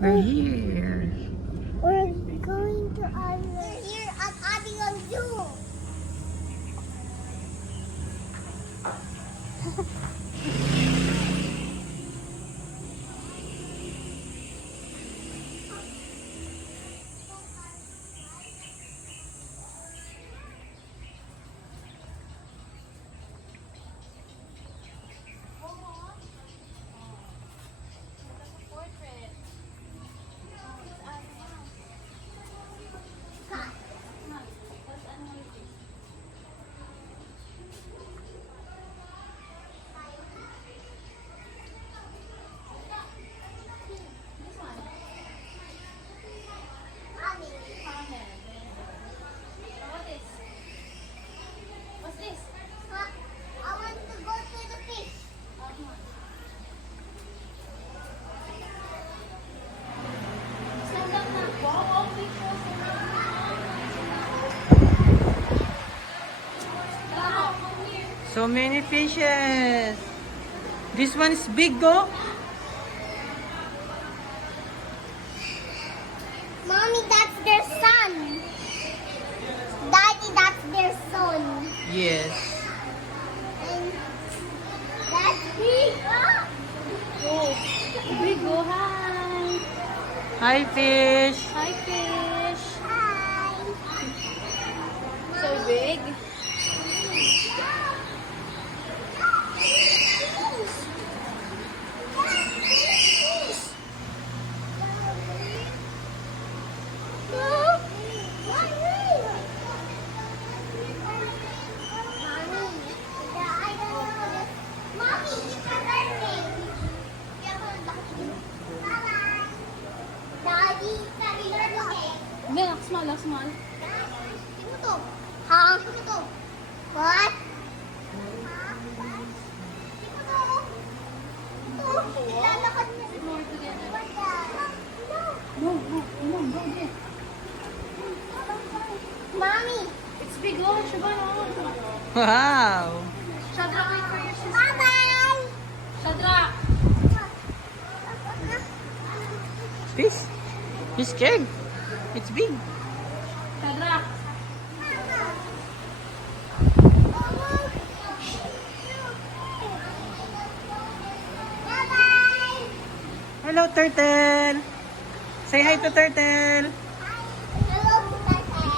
We're here. We're going to We're here at Adion Zoo. So many fishes. This one is big, though. Mommy, that's their son. Daddy, that's their son. Yes. And that's big. Oh, big go hi. Hi, fish. Hi, fish. Hi. So big. Hindi, small, small. Sino to? Ha? Sino to? What? Sino to? Ito? Lalakad na. More together. What the? No, go there. Mommy. It's big, oh, Shaban, oh. Wow. Shadra, wait for your sister. Bye-bye. Shadra. Fish. He's scared. It's big. Shadra. Bye-bye. Hello, turtle. Say hi to turtle. Hello, turtle.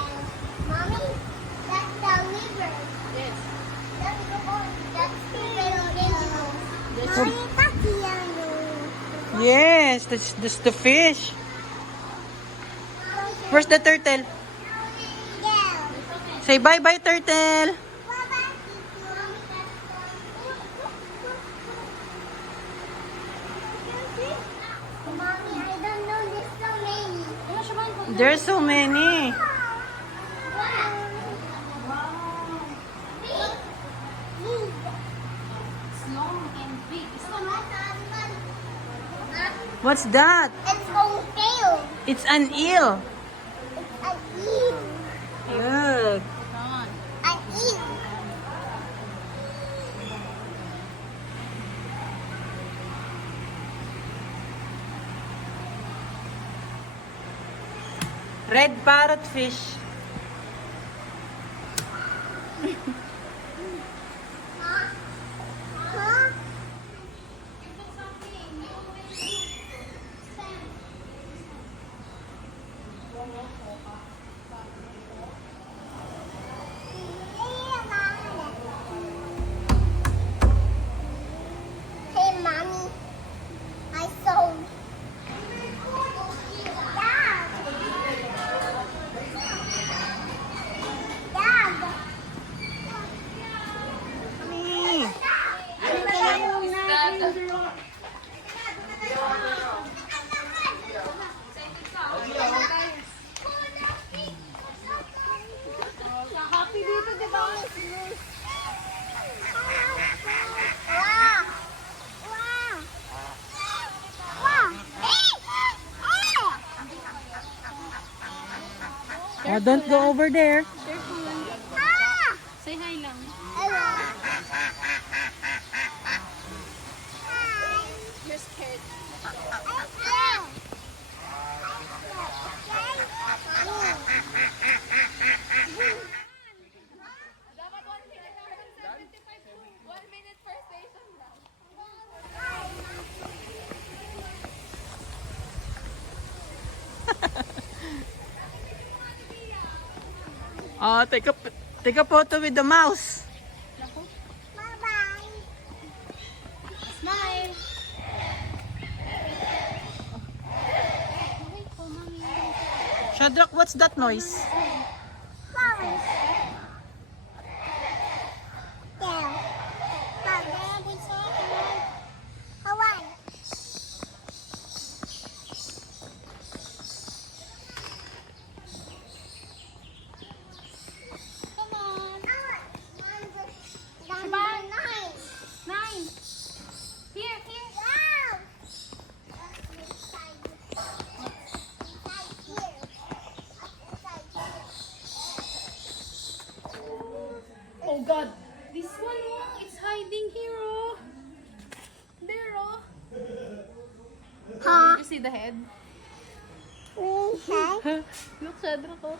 Mommy, that's the river. Yes. That's the one. That's the yellow. Yes. Mommy, that's yellow. Yes, that's the fish. Where's the turtle? Yeah. Say bye-bye, turtle. Bye-bye, Mommy, I don't know there's so many. Ano, Shaban? There's so many. It's long and big. It's not What's that? It's on tail. It's an eel. It's an eel. Look. on. An eel. Red parrotfish. Huh? Hey, Mommy. I saw. Dad. Dad. Mommy. Happy dito, di ba? Wow! Wow! Wow! Oh, don't go over there. Ah! Say hi lang. Hello. You're scared. Hello. Take a photo with the mouse. Bye-bye. Smile. Wait for mommy. Shadrach, what's that noise? Flowers. There. Flowers. Hawaii. Come on. Number Bye. 9. 9. Here, here. Wow. That's inside. Inside here. Inside here. Oh God. This one, oh, it's hiding here, oh. There, oh. Huh? You see the head? Okay. Look, Shadrach, oh.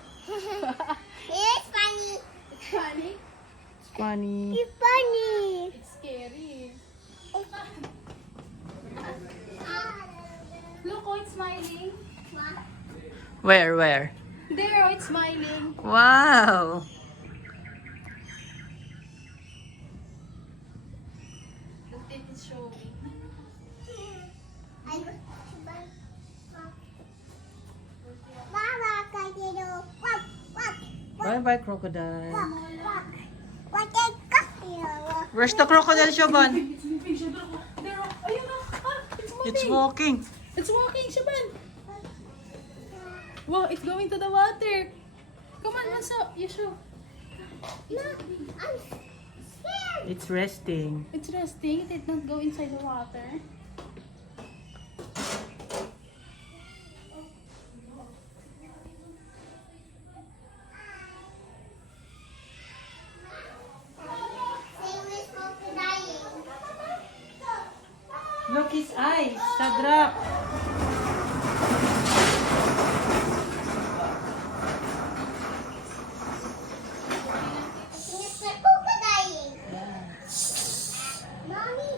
It's funny. It's funny. It's funny. It's funny. It's scary. Ah. Look, oh, it's smiling. Where? There, oh, it's smiling. Wow. The teeth is showing. Mama, Kadino. What? Bye-bye, crocodile. What is Kadino? Where's the crocodile, Shaban? It's moving, Shadrach. There, oh. Ayun, oh. Ah, it's moving. It's walking. It's walking, Shaban. Wow, it's going to the water. Come on, what's up? You show. No, I'm scared. It's resting. It's resting. It did not go inside the water. Look his eyes, Shadrach. It's a crocodile. Mommy,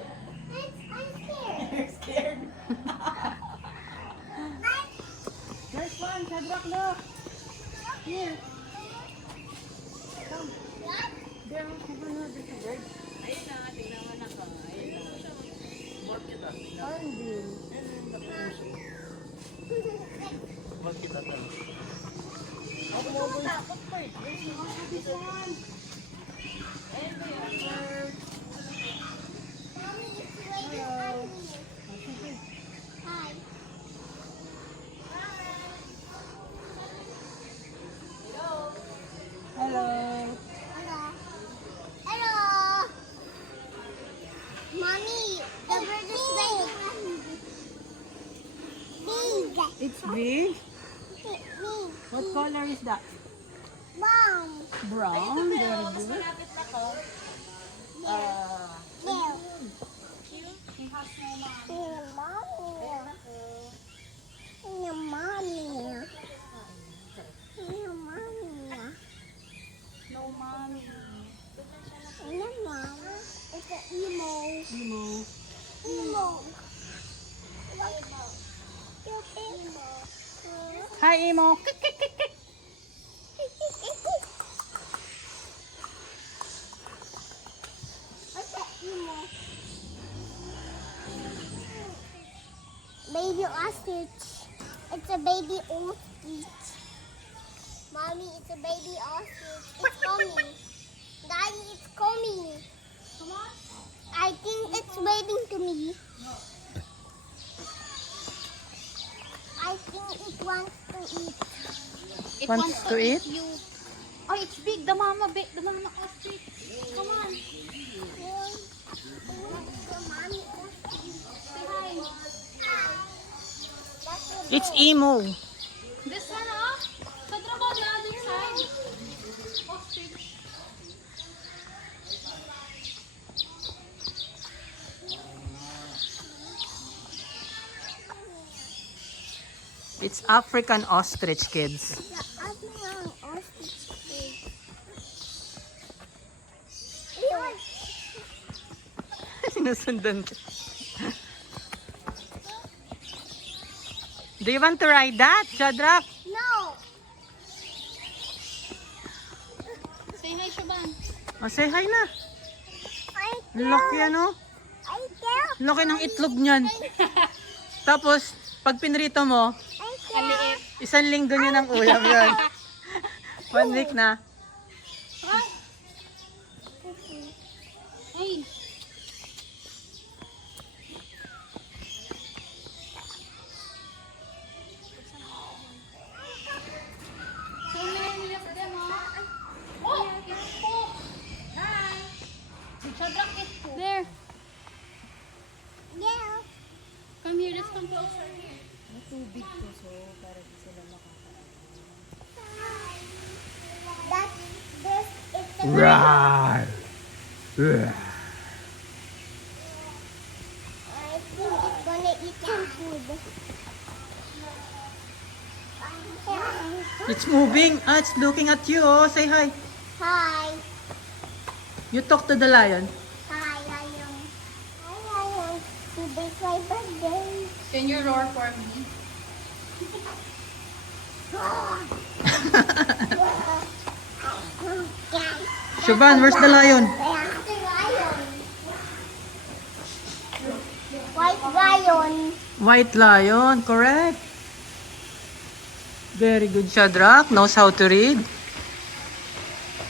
I'm scared. You're scared. Nice one, Shadrach, look. Here. What? There, there's a bird. Ayun na, tingnan mo na ka. Ayun na. Hornbill. Huwag kita to. Mommy, it's waiting on me. Hi. Hello. Hello. Hello. Mommy, the bird is waiting on me. Big. It's big. Big. What color is that? Mom. Brown. Very good. There. No, mommy. It's an emo. Emo. Emo. Hi, Emo. What's that emo? Baby ostrich. It's a baby ostrich. Mommy, it's a baby ostrich. It's coming. Daddy, it's coming. Come on. I think it's waving to me. I think it wants to eat. It Wants to eat? you. Oh, it's big. The mama ostrich. Come on. The mommy ostrich. Say hi. That's a It's bear. Emo. This one, oh. Sadra ba the other side? Ostrich. It's African ostrich, kids. The other ostrich is. Ew. Sinusundan ka. Do you want to ride that, Shadrach? No. Oh, say hi na. I Laki ano? I tell. Laki ng itlog niyan. Tapos, pag pinrito mo, Ang liit. 1 linggo niya ng ulam yun. 1 week na. Ay. So many nila for them, huh? Oh, it's full. Hi. Shadrach, it's there. Yeah. Come here, let's come closer here. That this is the Rawr. I think it's gonna eat some food. It's moving. Ah, it's looking at you. Oh, say hi. Hi. You talk to the lion. Hi, Lion. Hi, Lion. Today's my birthday. Can you roar for me? Siobhan, where's the lion? That's the lion. White lion. White lion, correct. Very good, Shadrach. Knows how to read.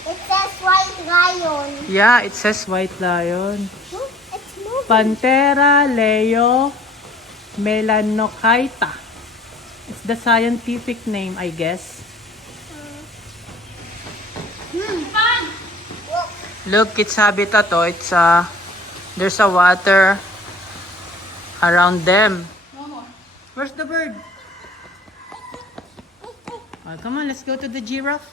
It says white lion. Yeah, it says white lion. Look, it's moving. Panthera leo melanochaita. It's the scientific name, I guess. Fun! Look, its habitat. Oh, it's there's a water around them. No more. Where's the bird? Oh, come on, let's go to the giraffe.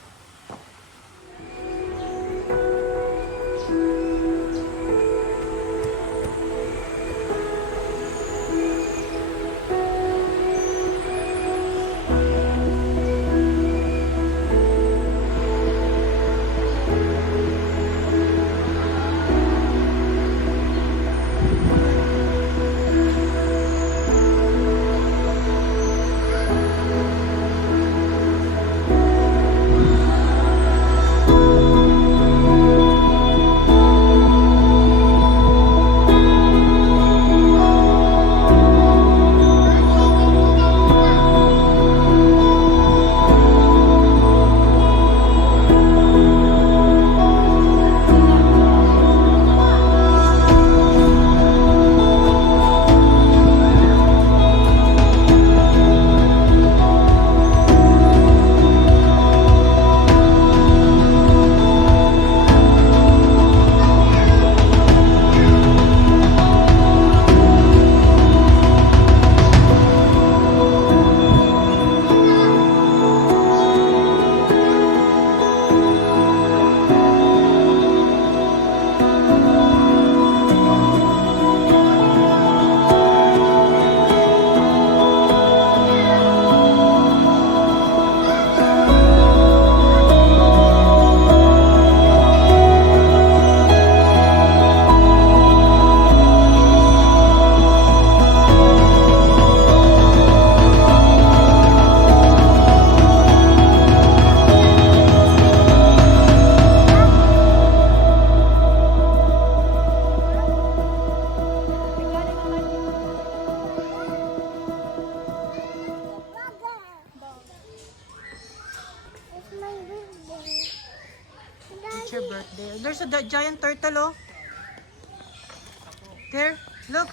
It's my birthday. It's your birthday. There's a giant turtle, oh. There, look,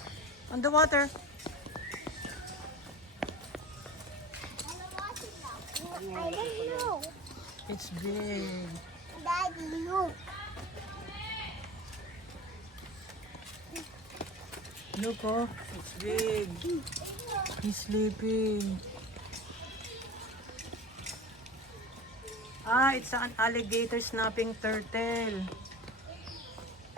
on the water. I don't know. It's big. Daddy, look. Look, oh, it's big. He's sleeping. Ah, it's an alligator snapping turtle.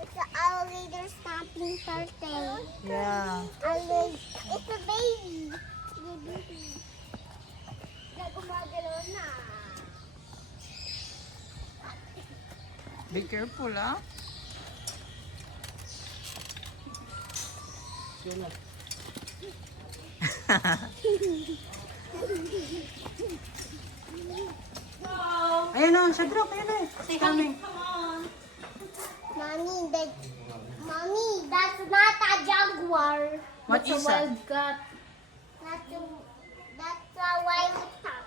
It's an alligator snapping turtle. Yeah. It's a baby. Baby. Gumagalaw na. Be careful, ah. Ayun o, Shadrach, ayun o. It's coming. Come on. Mommy, that's not a jaguar. What That's is a that? wild cat. That's a wild cat.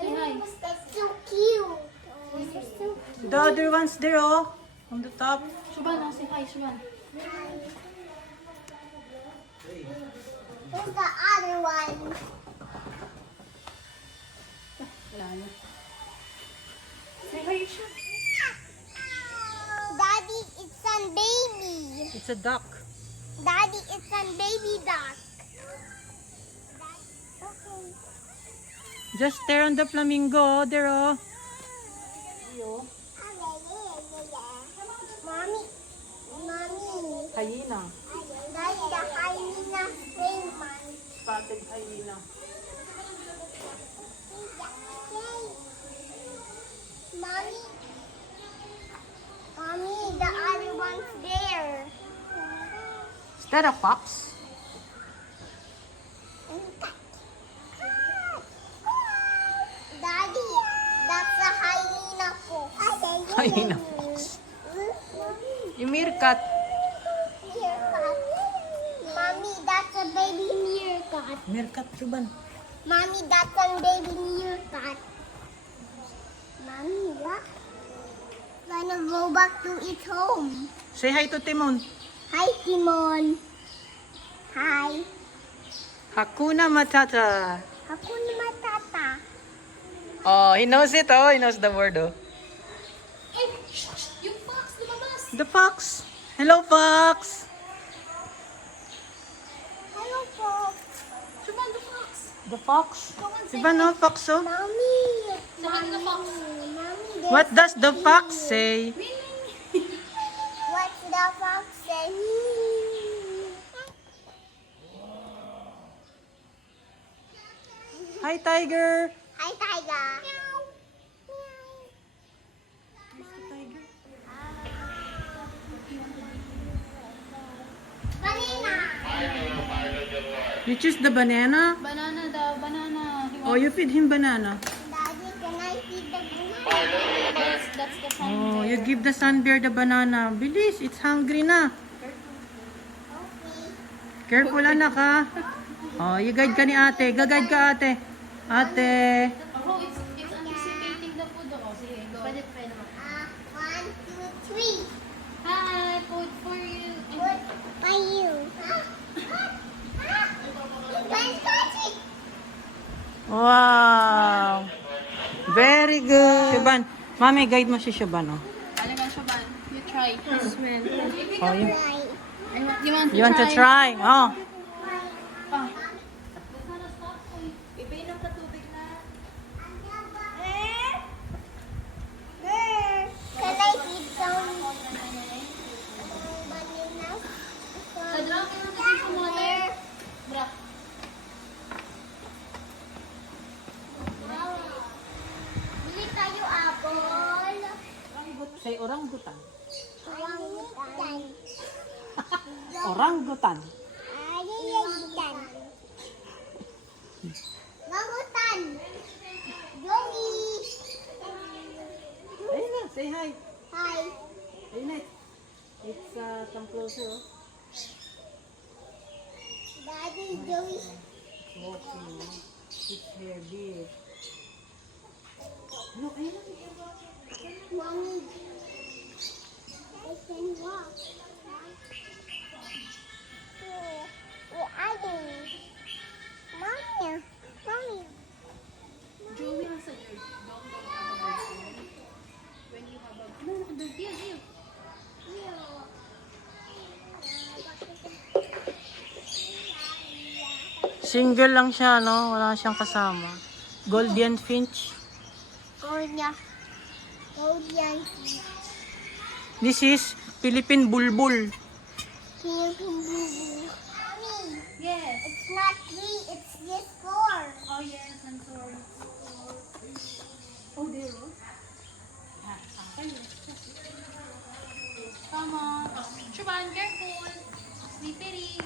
Say hi. It's so cute. It's so cute. The other ones there, oh. On the top. Shuban, oh, say hi, Shuban. Where's the other one? Wala na. Say hi, Shuban. Daddy, it's a baby. It's a duck. Daddy, it's a baby duck. Okay. Just stare on the flamingo, oh, there, oh. Mommy, Hyena. that's the hyena man. Spotted hyena. Mommy, the other one's there. Is that a fox? Daddy, that's a hyena fox. Hyena fox. Yung meerkat. Meerkat. Mommy, that's a baby meerkat. Meerkat, Shuban. Mommy, that's a baby meerkat. Mommy, what? Gonna go back to its home. Say hi to Timon. Hi, Timon. Hi. Hakuna Matata. Hakuna Matata. Oh, he knows it, oh. He knows the word, oh. Eh, shh, yung fox, lumabas. The fox. Hello, fox. Hello, Fox. Shuban, the fox. The fox. Diba no, fox, oh? Mommy. Say hi to the fox. Mommy, What does the fox say? What's the fox say? Hi, tiger. Hi, Tiger. Banana. You choose the banana? Banana daw, banana. He Oh, you feed him banana. Daddy, can I feed the banana? That's the fun. Oh, you give the sun bear the banana. Bilis, it's hungry na. Okay. Careful, anak, ha? Oh, you guide ka ni ate. Gagide ka, ate. Ate. Oh, it's anticipating the food. Oh, sige, go. Pwede naman. 1, 2, 3. Hi, food for you. Good by you. Don't touch it. Wow. Very good. Shuban. Mami, guide mo si Shuban, oh. Ano ba, Shuban? You try. Swim. Oh, you, Right. you want to try? Oh. Ah. Can I feed some bananas? Drop some water. Drop. Bili tayo apple. Say orangutan. Orangutan. Orangutan. Orangutan. Orangutan. Joey. Ayun na, say hi. Hi. Ayun na. It's come closer, oh. Daddy, Joey. Okay. It's heavy. No, ayun na. Mommy. I can walk. Where are they? Mommy. Mommy. Joey has a bird. Don't have a bird. When you have a... No, no, bird. Here. Single lang siya, no? Wala siyang kasama. Golden finch. Golden. Golden. This is Philippine bulbul. Mommy. Yes. It's not 3, it's just 4. Oh, yes. I'm sorry. Oh, there. Ah, okay. Come on. Oh, Shuban, careful. Slippery.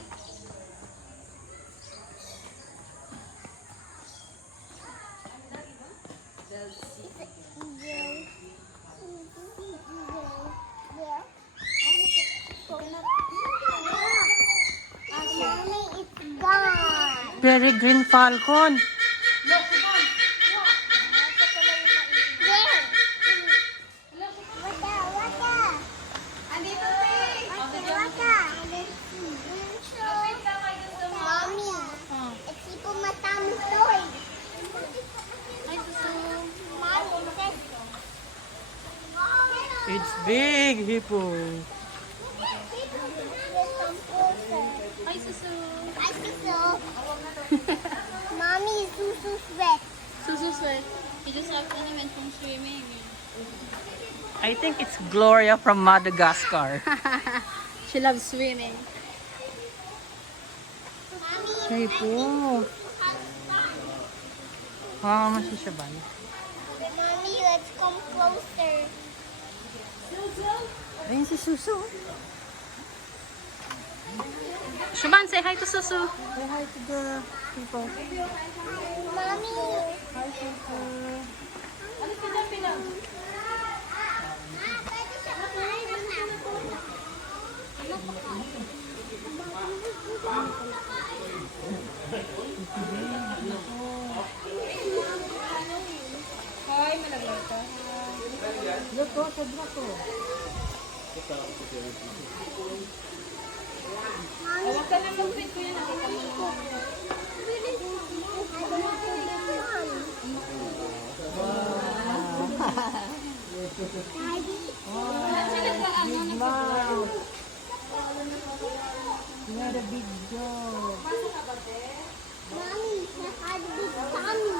peregrine falcon. Look, Siobhan. There. Hello, Siobhan. Waka. Andito, te. Waka. Mommy. Oh. It's tipo matamo toy. Ay, suso. Mommy says so. It's big, hippo. Come closer. Ay, suso. I see so. Mommy is so sweat. Suso, sweat. You just have to went from swimming. I think it's Gloria from Madagascar. She loves swimming. Siya po. Mama si Siobhan. Mommy, let's come closer. Ayun si Susu. Siobhan, say hi to Susu. Say hi to the people. Mommy. Hi, Susu. Alis ka dyan, Pilang. Pwede siya kumain ng apple. Hi, malagay ka. Look, oh, sobra ko. Huwag ka nang mag-fit ko yan. Nakita mo. Big mouth. You had a big dog. Mommy, nakadbig tummy.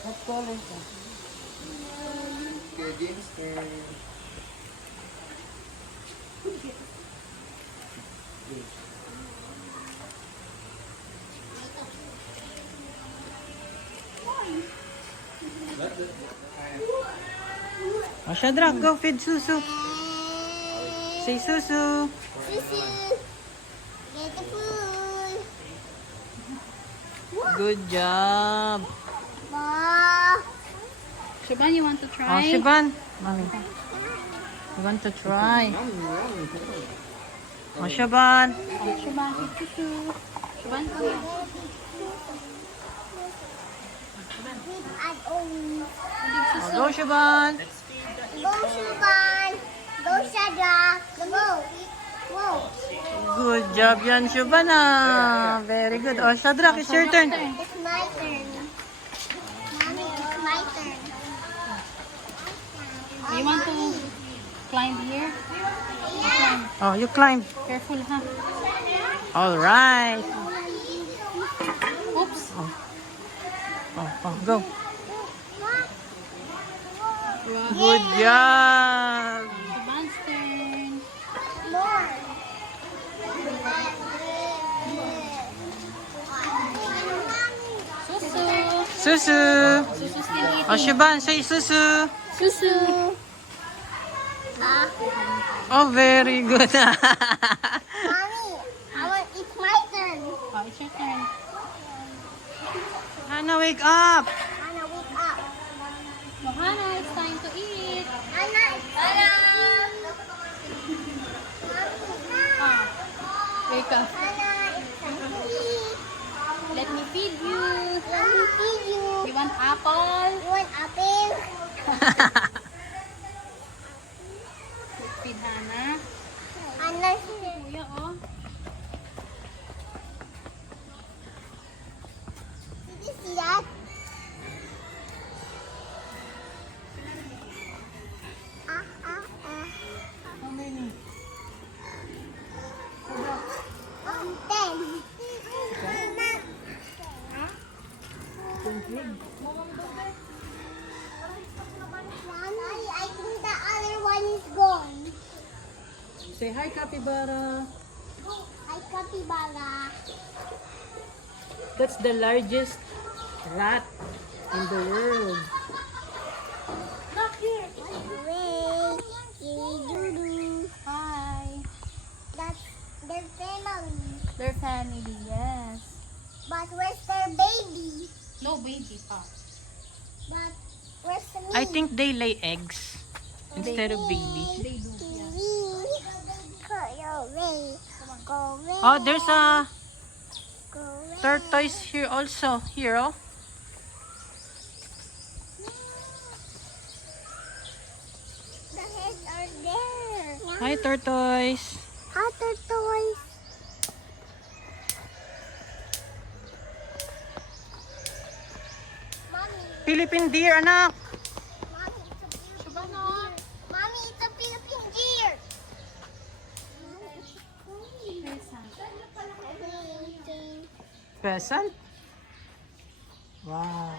What color is that? Oh, Shadrach, go feed Susu. Say Susu. Susu. Get the food. Good job. Ma. Siobhan, you want to Oh, try? Siobhan. Mommy. You want to try? Oh, Siobhan. Oh, Siobhan, Susu. Siobhan, come here. With add-ons. Oh, go, Siobhan. Go, Shuban. Go, Shadrach. Go. Go. Good job yan, Siobhan. Ah. Very good. Oh, Shadrach, it's your turn. It's my turn. Mommy, it's my turn. You want to climb here? Yeah. Oh, you climb. Careful, ha? All right. Oops. Oh, go. Wow. Good job. Siobhan's turn. More. Susu. Susu. Susu still eating. Oh, Siobhan, say Susu. Susu. Oh, very good. Mommy, it's my turn. Oh, it's your turn. Hannah, wake up. Anna, wake up. Mohana, it's time to eat. Anna, it's Anna. Ah, wake up. Anna, it's time to eat. Let me feed you. Let me feed you. You want apple? You want apple? Feed Hana. Anna, Kuya, oh. did you see that? How many? 10. Mommy, I think the other one is gone. Say hi, capybara. Hi, capybara. That's the largest rat in the world. Look here. Wait. Doo-doo. Hi. That's their family. Their family, yes. But where's their baby? No baby pa. But where's the I think they lay eggs instead of baby. They do, yeah. Go away. Go away. Oh, there's a Go Tortoise here also. Here, oh. The heads are there. Hi, tortoise. Hi, tortoise. Mommy, Philippine deer, anak. mommy, it's a Philippine deer. Mommy, it's a Philippine deer. Pheasant. Wow.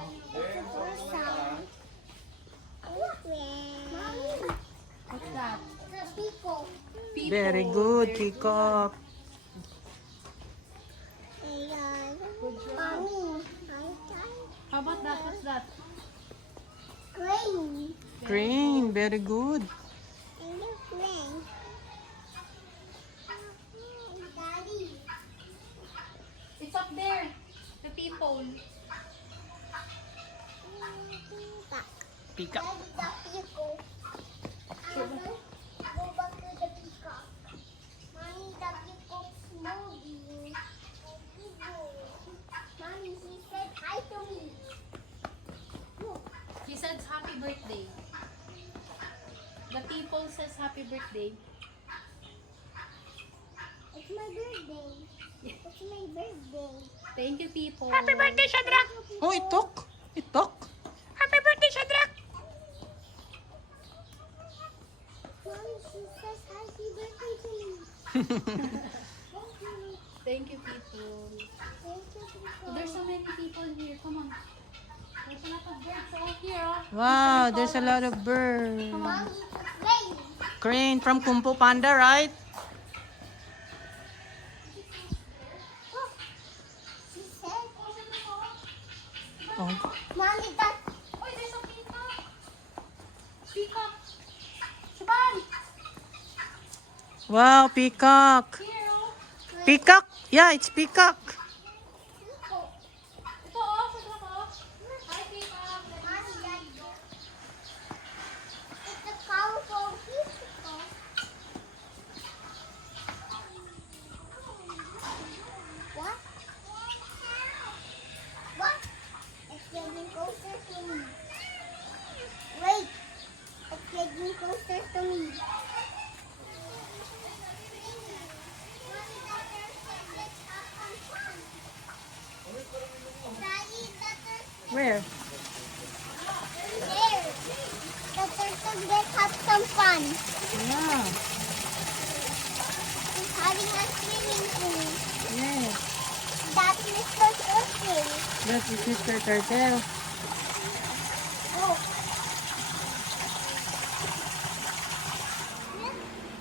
What's that? Very good, peacock. How about that? What's that? Crane. Crane, very good. Crane. Daddy. It's up there. The people. Peacock. Daddy, the peacock. Go back to the peacock. Mommy, the peacock's moving. Mommy, he said hi to me. Look. He says happy birthday. The people says happy birthday. It's my birthday. It's my birthday. Thank you, people. Happy birthday, Shadrach. Oh, it talk. It talk. Happy birthday, Shadrach. Mommy, she says happy birthday to me. Thank you, people. Thank you, So there's so many people here. Come on. There's a lot of birds all here. Oh. Wow, there's a lot of birds. Mommy, it's raining. Crane from Kung Fu Panda, right? Look. She said, Oh. Mommy, that Oh, there's a peacock. Peacock. Shaban. Wow, peacock. Here, oh. Peacock. Yeah, it's peacock. peacock. Ito, oh. Shadrach, oh. Hi, peacock. Mommy, that it's a colorful peacock. What? What? It's getting closer to me. Wait. It's getting closer to me. Daddy, Where? there. The turtle let's have some fun. Yeah. He's having a swimming pool. Yes. That's Mr. Turtle. That is Mr. Turtle. Oh.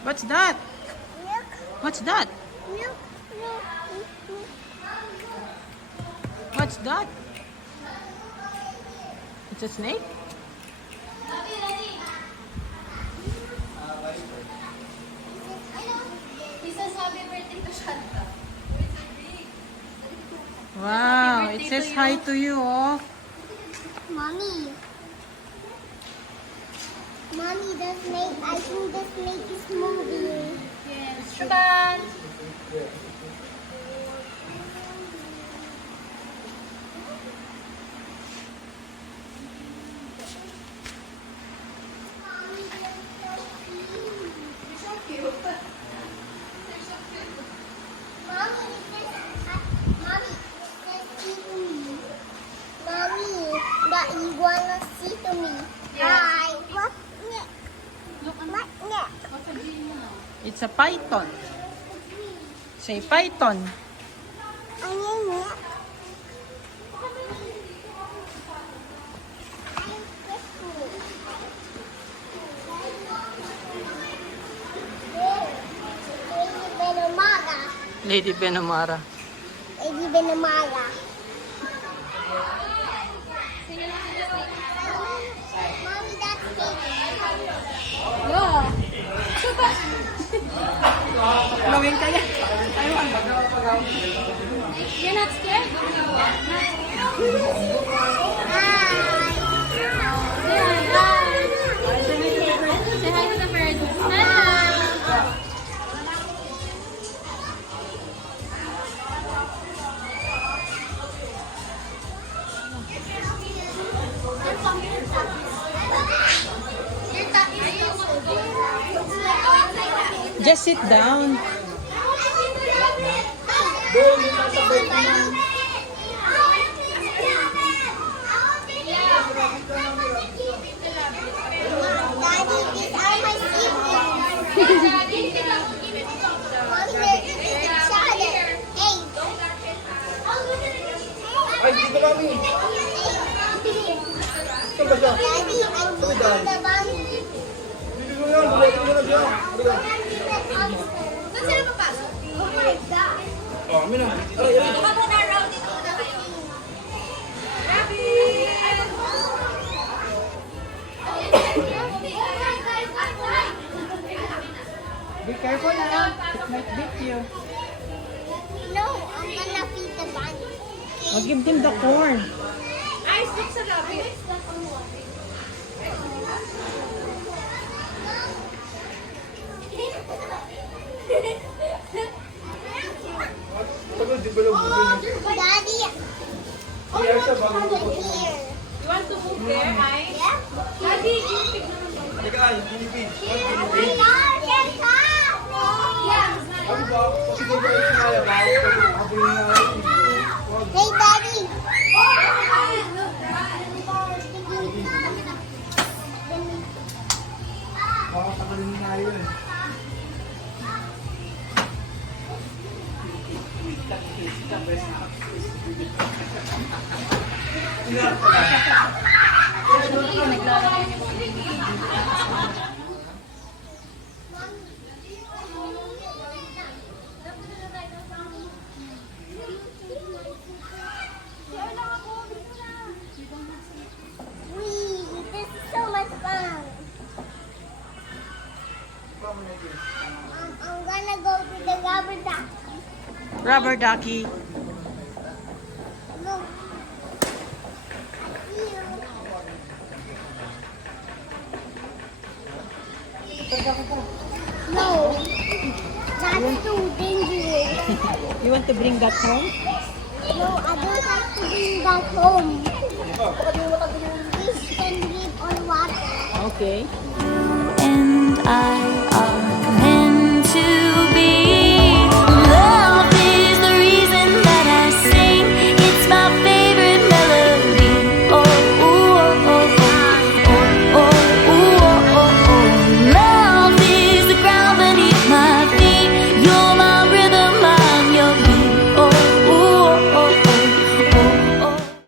What's that? Milk, What's that? milk, milk, milk. What's that? It's a snake? He says happy birthday to Shanta. Wow, Happy it birthday says to hi you. to you, oh. Mommy. Mommy, the snake, I think the snake is moving. Yes. Shaban. Mommy, the iguana see to me. Yeah. Hi. What neck? Look, ano? What neck? What's the dream mo now? It's a python. Say python. Ano yung neck? Lady Benamara. Lady Benamara. Mommy, that's cake. Yeah. Lawin ka yan. You're not scared? Say hi to the birds. Hello. Just sit down. Daddy, these are my siblings. Mommy, they're eating each other. Hey. Ay, dito kami. Ito ba siya? Daddy, I'm feeding the bunny. Dito mo yan. Dito mo na siya. Saan sila papasok? Oh my God. Oh, kami na. Aray, aray. Baka muna round dito muna kayo. Be careful na. It might beat you. No, I'm gonna feed the bunny. I'll give them the corn. Ay, stick sa labi. Tagal, di ba lang bukin yun? Daddy, Kaya siya bago come ko. here. You want to move there, Ay? Yeah? Daddy, yung tignan mo. Halika, ay, Philippines. Ay, Oh my Philippines. God, get up! Ano ba? Kasi kung ba yung kaya ba? Habulin na natin. Hey, Daddy. Makakakalin na yun. Wee, this is so much fun. I'm gonna go to the rubber duck. Rubber ducky. Look. Here. No, that's too dangerous. You want to bring that home? No, I don't like to bring that home. Fish can live on water. Okay. And I